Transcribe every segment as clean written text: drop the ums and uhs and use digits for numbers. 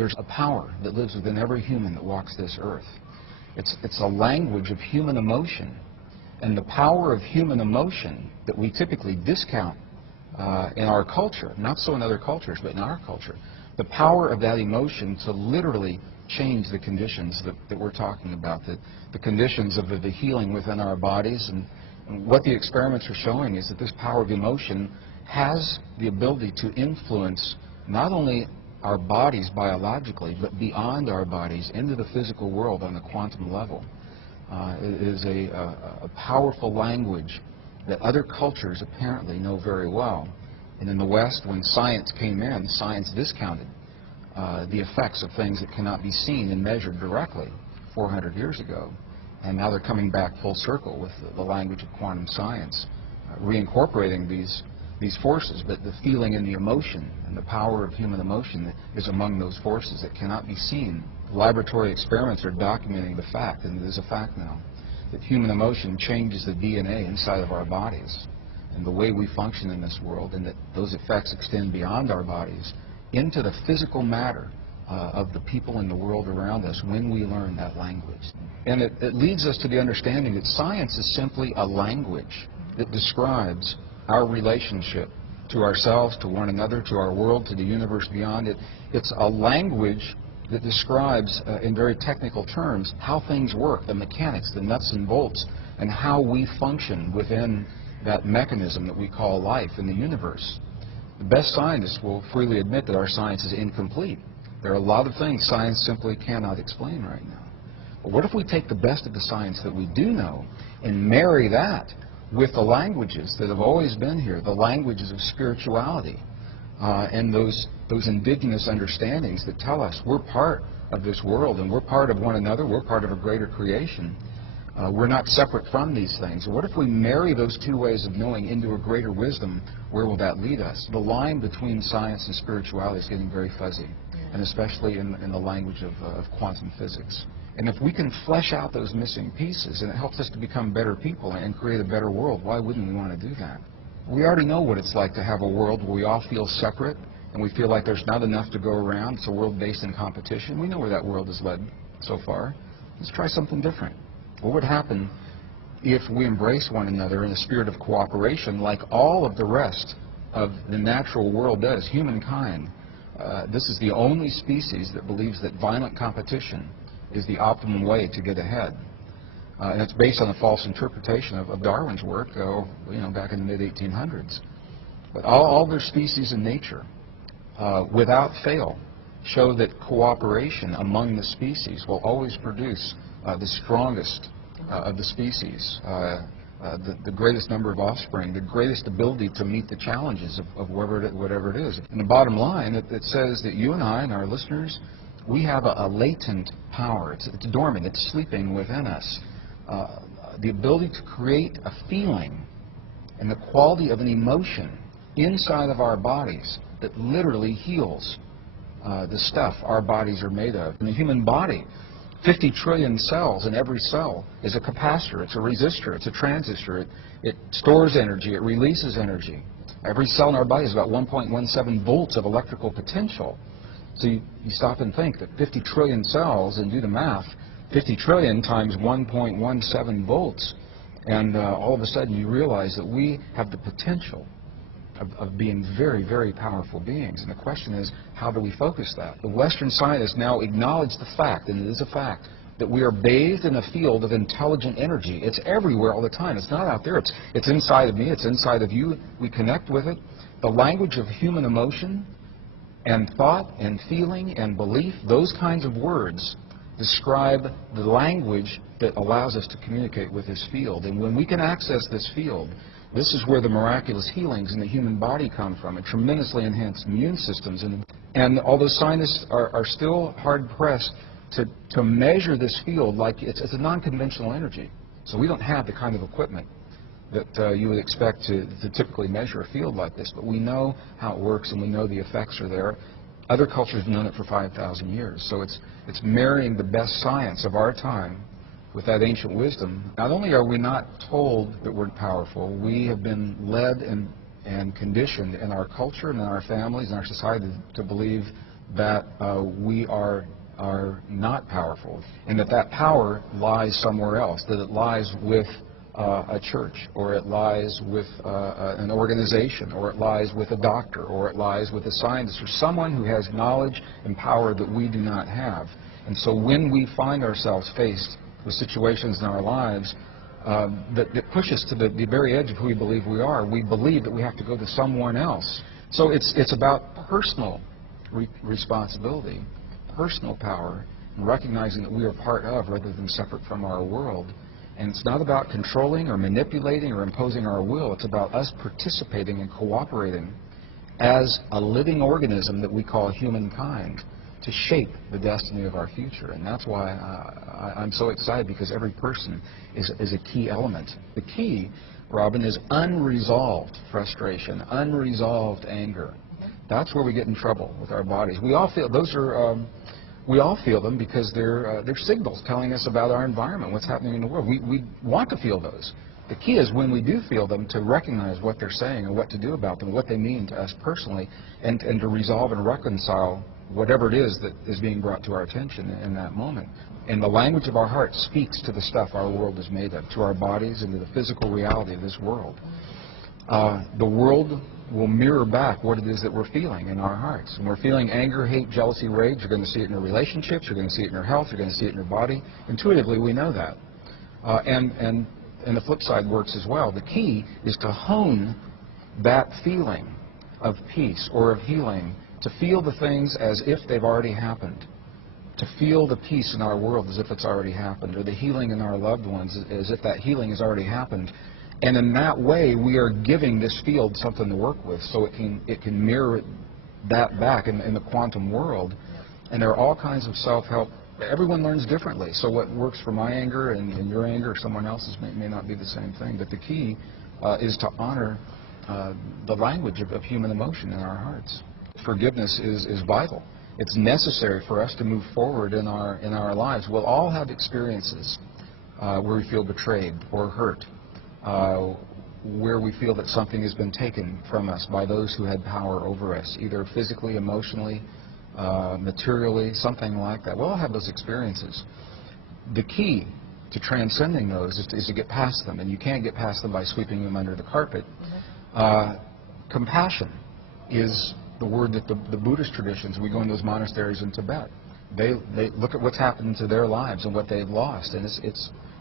There's a power that lives within every human that walks this earth. It's a language of human emotion. And the power of human emotion that we typically discount in our culture, not so in other cultures, but in our culture, the power of that emotion to literally change the conditions that we're talking about, the conditions of the healing within our bodies. And what the experiments are showing is that this power of emotion has the ability to influence not only our bodies biologically, but beyond our bodies into the physical world on the quantum level. It is a powerful language that other cultures apparently know very well. And in the West, when science came in, science discounted the effects of things that cannot be seen and measured directly 400 years ago. And now they're coming back full circle with the language of quantum science, reincorporating these forces, but the feeling and the emotion and the power of human emotion is among those forces that cannot be seen. Laboratory experiments are documenting the fact, and it is a fact now, that human emotion changes the DNA inside of our bodies and the way we function in this world, and that those effects extend beyond our bodies into the physical matter of the people in the world around us when we learn that language. And it leads us to the understanding that science is simply a language that describes our relationship to ourselves, to one another, to our world, to the universe beyond it. It's a language that describes, in very technical terms, how things work, the mechanics, the nuts and bolts, and how we function within that mechanism that we call life in the universe. The best scientists will freely admit that our science is incomplete. There are a lot of things science simply cannot explain right now. But what if we take the best of the science that we do know and marry that with the languages that have always been here, the languages of spirituality, and those indigenous understandings that tell us we're part of this world and we're part of one another, we're part of a greater creation. We're not separate from these things. What if we marry those two ways of knowing into a greater wisdom? Where will that lead us? The line between science and spirituality is getting very fuzzy, and especially in the language of quantum physics. And if we can flesh out those missing pieces, and it helps us to become better people and create a better world, why wouldn't we want to do that? We already know what it's like to have a world where we all feel separate, and we feel like there's not enough to go around. It's a world based in competition. We know where that world has led so far. Let's try something different. What would happen if we embrace one another in a spirit of cooperation like all of the rest of the natural world does, humankind? This is the only species that believes that violent competition is the optimum way to get ahead. And it's based on a false interpretation of Darwin's work back in the mid-1800s. But all other species in nature, without fail, show that cooperation among the species will always produce the strongest of the species, the greatest number of offspring, the greatest ability to meet the challenges of whatever it is. And the bottom line, it says that you and I and our listeners, we have a latent power. It's dormant. It's sleeping within us. The ability to create a feeling and the quality of an emotion inside of our bodies that literally heals the stuff our bodies are made of. In the human body, 50 trillion cells, in every cell is a capacitor, it's a resistor, it's a transistor. It stores energy, it releases energy. Every cell in our body is about 1.17 volts of electrical potential. So you stop and think that 50 trillion cells, and do the math, 50 trillion times 1.17 volts, and all of a sudden you realize that we have the potential of being very, very powerful beings. And the question is, how do we focus that? The Western scientists now acknowledge the fact, and it is a fact, that we are bathed in a field of intelligent energy. It's everywhere all the time. It's not out there. It's inside of me. It's inside of you. We connect with it. The language of human emotion and thought and feeling and belief, those kinds of words describe the language that allows us to communicate with this field. And when we can access this field, this is where the miraculous healings in the human body come from, and tremendously enhanced immune systems. And although scientists are still hard-pressed to measure this field like it's a non-conventional energy. So we don't have the kind of equipment that you would expect to typically measure a field like this. But we know how it works, and we know the effects are there. Other cultures have known it for 5,000 years. So it's marrying the best science of our time with that ancient wisdom. Not only are we not told that we're powerful, we have been led and conditioned in our culture and in our families and our society to believe that we are not powerful, and that power lies somewhere else, that it lies with a church, or it lies with an organization, or it lies with a doctor, or it lies with a scientist, or someone who has knowledge and power that we do not have. And so when we find ourselves faced with situations in our lives that push us to the very edge of who we believe we are, we believe that we have to go to someone else. So it's about personal responsibility, personal power, and recognizing that we are part of rather than separate from our world. And it's not about controlling or manipulating or imposing our will. It's about us participating and cooperating as a living organism that we call humankind to shape the destiny of our future. And that's why I'm so excited, because every person is a key element. The key, Robin, is unresolved frustration, unresolved anger. That's where we get in trouble with our bodies. We all feel those are. We all feel them because they're signals telling us about our environment, what's happening in the world. We want to feel those. The key is when we do feel them to recognize what they're saying and what to do about them, what they mean to us personally, and to resolve and reconcile whatever it is that is being brought to our attention in that moment. And the language of our heart speaks to the stuff our world is made of, to our bodies and to the physical reality of this world. The world will mirror back what it is that we're feeling in our hearts. When we're feeling anger, hate, jealousy, rage, you're going to see it in your relationships, you're going to see it in your health, you're going to see it in your body. Intuitively, we know that. And the flip side works as well. The key is to hone that feeling of peace or of healing, to feel the things as if they've already happened, to feel the peace in our world as if it's already happened, or the healing in our loved ones as if that healing has already happened. And in that way, we are giving this field something to work with, so it can mirror that back in the quantum world. And there are all kinds of self-help. Everyone learns differently. So what works for my anger and your anger or someone else's may not be the same thing. But the key is to honor the language of human emotion in our hearts. Forgiveness is vital. It's necessary for us to move forward in our lives. We'll all have experiences where we feel betrayed or hurt. Where we feel that something has been taken from us by those who had power over us, either physically, emotionally, materially, something like that. We'll all have those experiences. The key to transcending those is to get past them, and you can't get past them by sweeping them under the carpet. Compassion is the word that the Buddhist traditions, we go in those monasteries in Tibet, they look at what's happened to their lives and what they've lost, and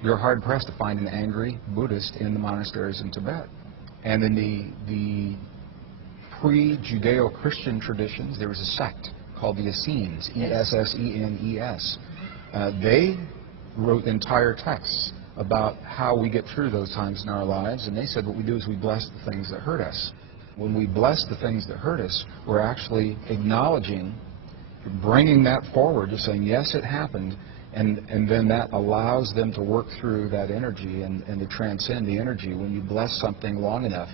you're hard-pressed to find an angry Buddhist in the monasteries in Tibet. And in the pre-Judeo-Christian traditions, there was a sect called the Essenes, E-S-S-E-N-E-S. They wrote entire texts about how we get through those times in our lives, and they said what we do is we bless the things that hurt us. When we bless the things that hurt us, we're actually acknowledging, bringing that forward, just saying, yes, it happened, and then that allows them to work through that energy and to transcend the energy. When you bless something long enough,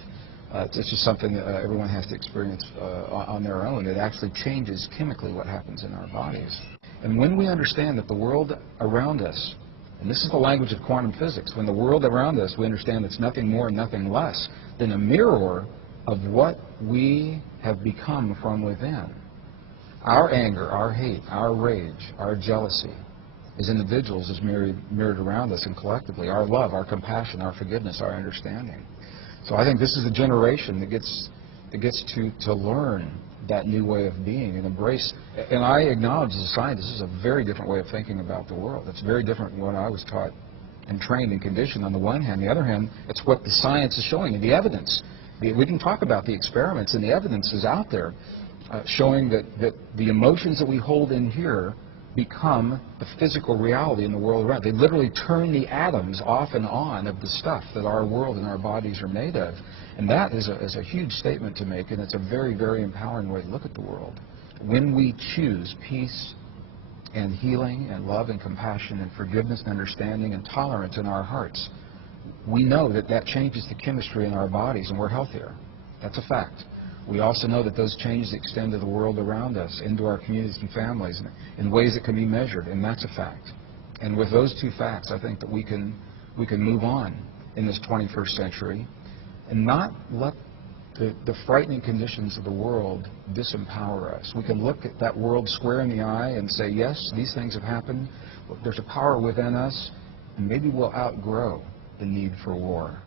it's just something that everyone has to experience on their own. It actually changes chemically what happens in our bodies. And when we understand that the world around us, and this is the language of quantum physics, when the world around us, we understand it's nothing more and nothing less than a mirror of what we have become from within. Our anger, our hate, our rage, our jealousy, as individuals, is mirrored around us, and collectively, our love, our compassion, our forgiveness, our understanding. So I think this is a generation that gets to learn that new way of being and embrace. And I acknowledge as a scientist, this is a very different way of thinking about the world. It's very different from what I was taught and trained and conditioned on the one hand. On the other hand, it's what the science is showing and the evidence. We can talk about the experiments, and the evidence is out there showing that the emotions that we hold in here become the physical reality in the world around. They literally turn the atoms off and on of the stuff that our world and our bodies are made of. And that is a huge statement to make, and it's a very, very empowering way to look at the world. When we choose peace and healing and love and compassion and forgiveness and understanding and tolerance in our hearts, we know that changes the chemistry in our bodies, and we're healthier. That's a fact. We also know that those changes extend to the world around us, into our communities and families, in ways that can be measured, and that's a fact. And with those two facts, I think that we can move on in this 21st century and not let the frightening conditions of the world disempower us. We can look at that world square in the eye and say, yes, these things have happened, but there's a power within us, and maybe we'll outgrow the need for war.